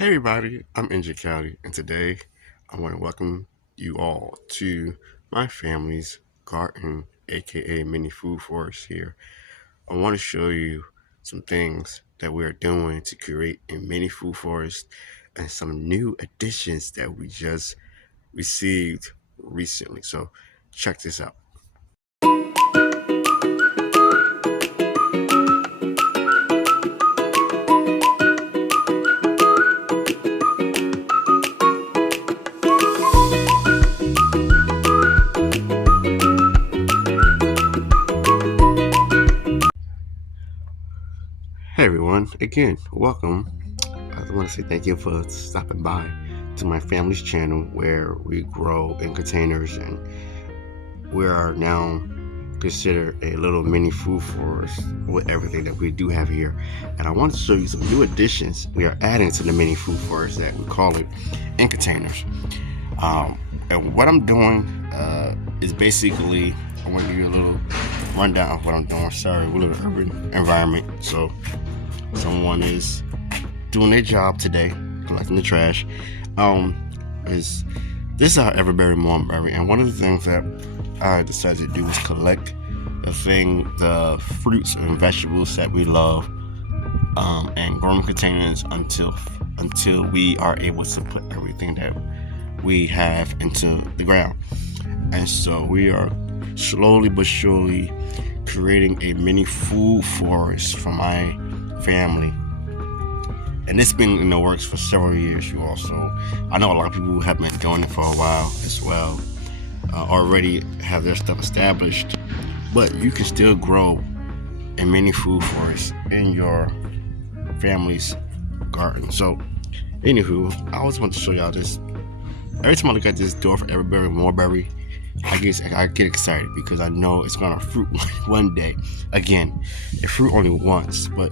Hey everybody, I'm NJCali, and today I want to welcome you all to my family's garden, aka mini food forest here. I want to show you some things that we're doing to create a mini food forest and some new additions that we just received recently. So check this out. Hey everyone, again, welcome. I want to say thank you for stopping by to my family's channel where we grow in containers, and we are now considered a little mini food forest with everything that we do have here. And I want to show you some new additions we are adding to the mini food forest that we call it in containers. And what I'm doing is basically, I want to give you a little rundown of what I'm doing. Sorry, we're in an urban environment, so someone is doing their job today, collecting the trash. This is our everberry mulberry, and one of the things that I decided to do was collect the fruits and vegetables that we love, and grow in containers until we are able to put everything that we have into the ground. And so we are slowly but surely creating a mini food forest for my family. And it's been in the works for several years, you all. So I know a lot of people who have been doing it for a while as well, already have their stuff established. But you can still grow a mini food forest in your family's garden. So, anywho, I always want to show y'all this. Every time I look at this door for everberry mulberry, I get excited because I know it's gonna fruit one day. Again, it fruit only once, but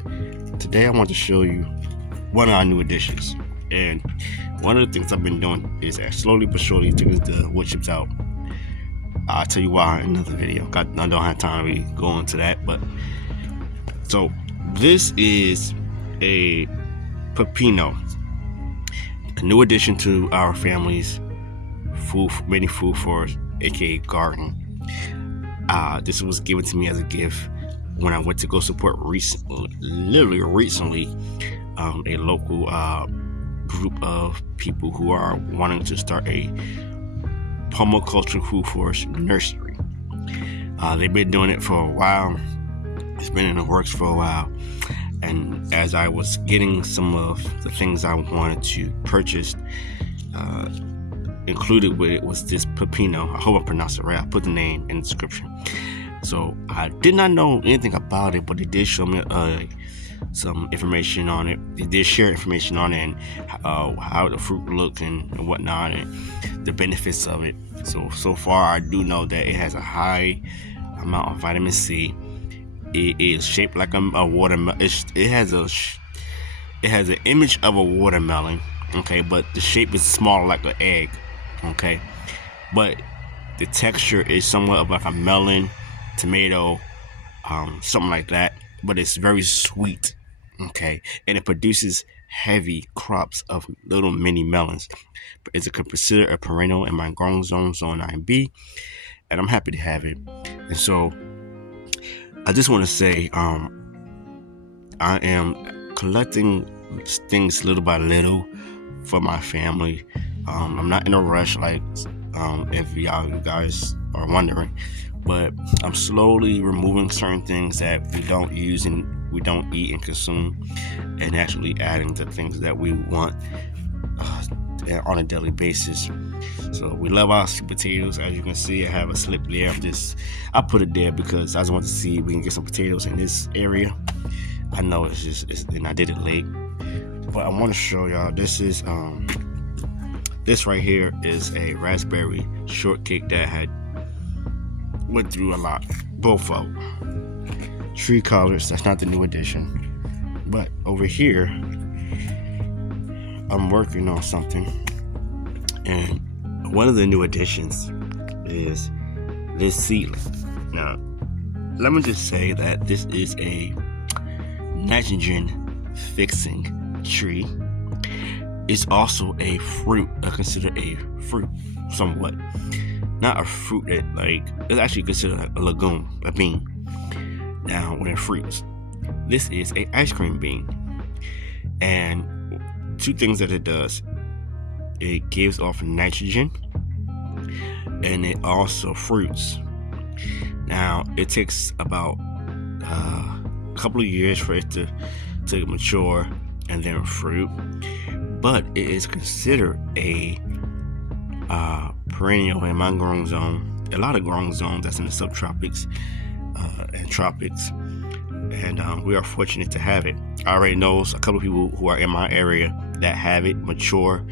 today I want to show you one of our new additions. And one of the things I've been doing is slowly but surely taking the wood chips out. I'll tell you why in another video. I don't have time to really go into that, but so this is a Pino, a new addition to our family's mini food forest, aka garden. This was given to me as a gift when I went to go support literally recently, a local group of people who are wanting to start a permaculture food forest nursery. They've been doing it for a while. It's been in the works for a while. And as I was getting some of the things I wanted to purchase, included with it was this Pino. I hope I pronounced it right. I put the name in the description. So I did not know anything about it, but they did show me some information on it. They did share information on it and how the fruit looked and whatnot, and the benefits of it. So far, I do know that it has a high amount of vitamin C. It is shaped like a watermelon. It has an image of a watermelon, okay, but the shape is small like an egg, okay. But the texture is somewhat of like a melon, tomato, something like that. But it's very sweet, okay, and it produces heavy crops of little mini melons. It's considered a perennial in my growing zone 9B, and I'm happy to have it. And so I just want to say, I am collecting things little by little for my family. I'm not in a rush, like if you guys are wondering, but I'm slowly removing certain things that we don't use and we don't eat and consume, and actually adding the things that we want on a daily basis. So we love our sweet potatoes. As you can see, I have a slip there. I put it there because I just want to see if we can get some potatoes in this area. I know and I did it late, but I want to show y'all. This right here is a raspberry shortcake that had went through a lot. Both of them. Tree collards. That's not the new addition, but over here I'm working on something, and one of the new additions is this seedling. Now, let me just say that this is a nitrogen fixing tree it's also a fruit, considered a fruit somewhat. Not a fruit that, like, it's actually considered a legume, a bean. Now, when it fruits, this is a ice cream bean. And two things that it does: it gives off nitrogen, and it also fruits. Now, it takes about a couple of years for it to mature and then fruit, but it is considered a perennial in my growing zone. A lot of growing zones that's in the subtropics and tropics, and we are fortunate to have it. I already know a couple of people who are in my area that have it mature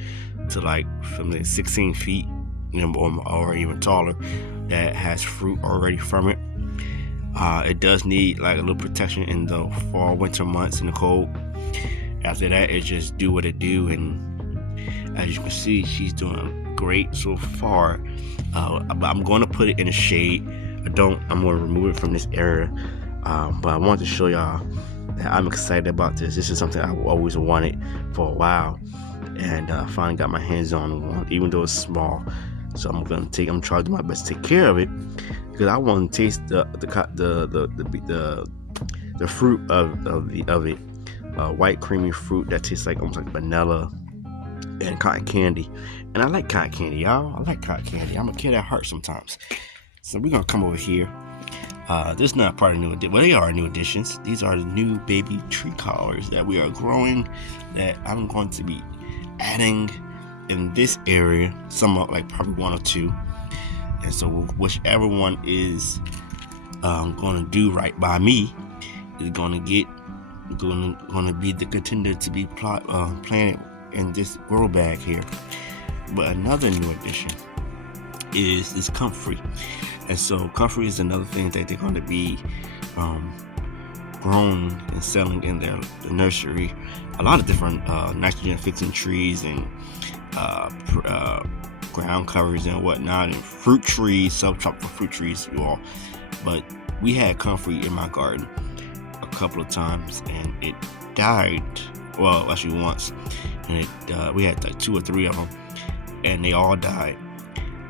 to like from the 16 feet, or even taller, that has fruit already from it. It does need like a little protection in the fall, winter months in the cold. After that, it just do what it do, and as you can see, she's doing great so far. I'm going to put it in the shade. I'm going to remove it from this area, but I wanted to show y'all that I'm excited about this. This is something I always wanted for a while, and finally got my hands on one, even though it's small. So I'm trying to do my best to take care of it, because I want to taste the fruit of it. White creamy fruit that tastes like almost like vanilla and cotton candy. And I like cotton candy, y'all. I like cotton candy. I'm a kid at heart sometimes. So we're gonna come over here. This is not part of new additions. Well, they are new additions. These are the new baby tree collards that we are growing, that I'm going to be adding in this area. Some are like probably one or two. And so whichever one is going to do right by me is going to be the contender to be planted in this grow bag here. But another new addition is this Comfrey. And so Comfrey is another thing that they're going to be grown and selling in their nursery. A lot of different nitrogen fixing trees and ground covers and whatnot, and fruit trees, subtropical fruit trees, you all. But we had Comfrey in my garden a couple of times, and it died. Well, actually once, and we had like 2 or 3 of them, and they all died.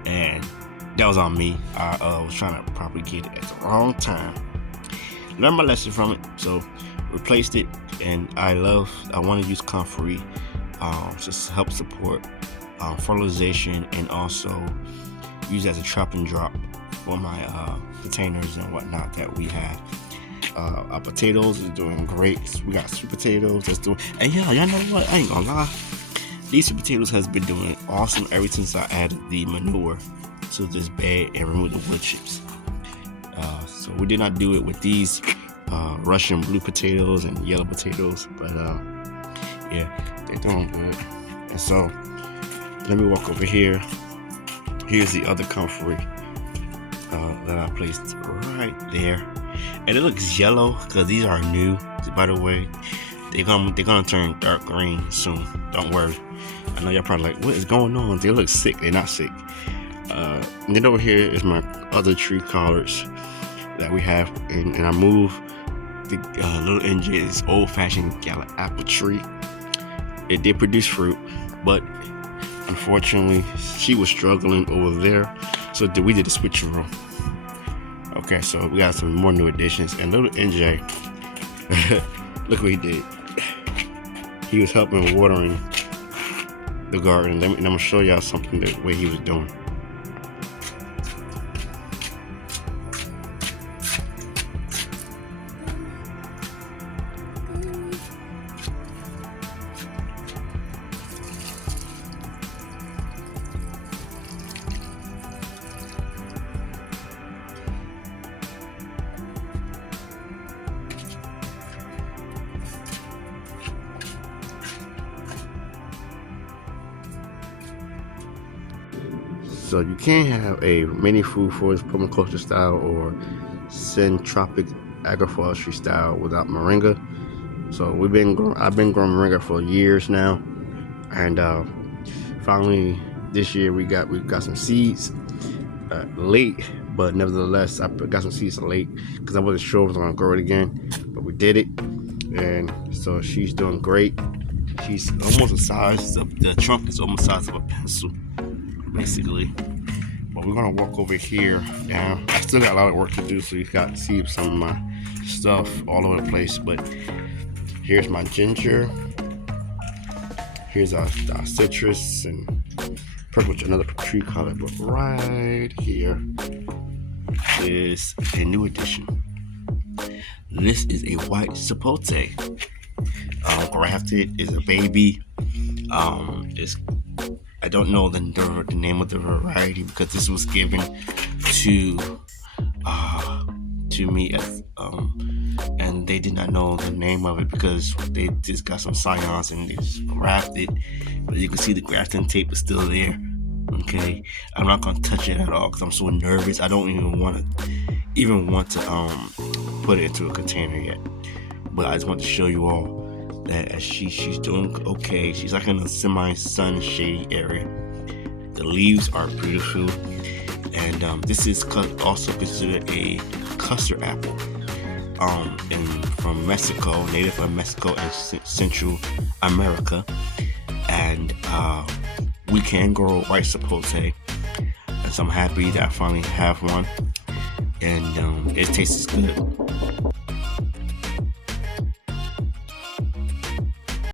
And that was on me. I was trying to propagate it at the wrong time. Learned my lesson from it, so replaced it. And I want to use Comfrey to help support fertilization, and also use as a trap and drop for my containers and whatnot that we have. Our potatoes is doing great. We got sweet potatoes that's doing, and y'all know what? I ain't gonna lie. These sweet potatoes has been doing awesome ever since I added the manure to this bed and removed the wood chips. So we did not do it with these Russian blue potatoes and yellow potatoes, but yeah, they're doing good. And so let me walk over here. Here's the other Comfrey that I placed right there, and it looks yellow because these are new. By the way, they're gonna turn dark green soon. Don't worry. I know y'all probably like, what is going on? They look sick. They're not sick. And then over here is my other tree collards that we have, and I moved the little NJ's old-fashioned gala apple tree. It did produce fruit, but unfortunately she was struggling over there, so we did a switcheroo. Okay, so we got some more new additions, and little NJ, look what he did. He was helping watering the garden, and I'm gonna show y'all something the way he was doing. So you can't have a mini food forest permaculture style or centropic agroforestry style without Moringa. So I've been growing Moringa for years now, and finally this year we got some seeds late, but nevertheless I got some seeds late because I wasn't sure if I was gonna grow it again, but we did it, and so she's doing great. She's almost the size of the trunk is almost the size of a pencil, basically. But we're gonna walk over here, and I still got a lot of work to do, so you got to see some of my stuff all over the place. But here's my ginger. Here's our citrus and pretty much another tree color. But right here is a new addition. This is a white sapote. Grafted, is a baby. I don't know the name of the variety because this was given to me as, and they did not know the name of it because they just got some scions and they just grafted. But you can see the grafting tape is still there. Okay, I'm not gonna touch it at all because I'm so nervous. I don't even want to put it into a container yet. But I just want to show you all that she's doing okay. She's like in a semi-sun shady area. The leaves are beautiful, and this is also considered a custard apple. From Mexico, native of Mexico and Central America, and we can grow white sapote, and so I'm happy that I finally have one, and it tastes good.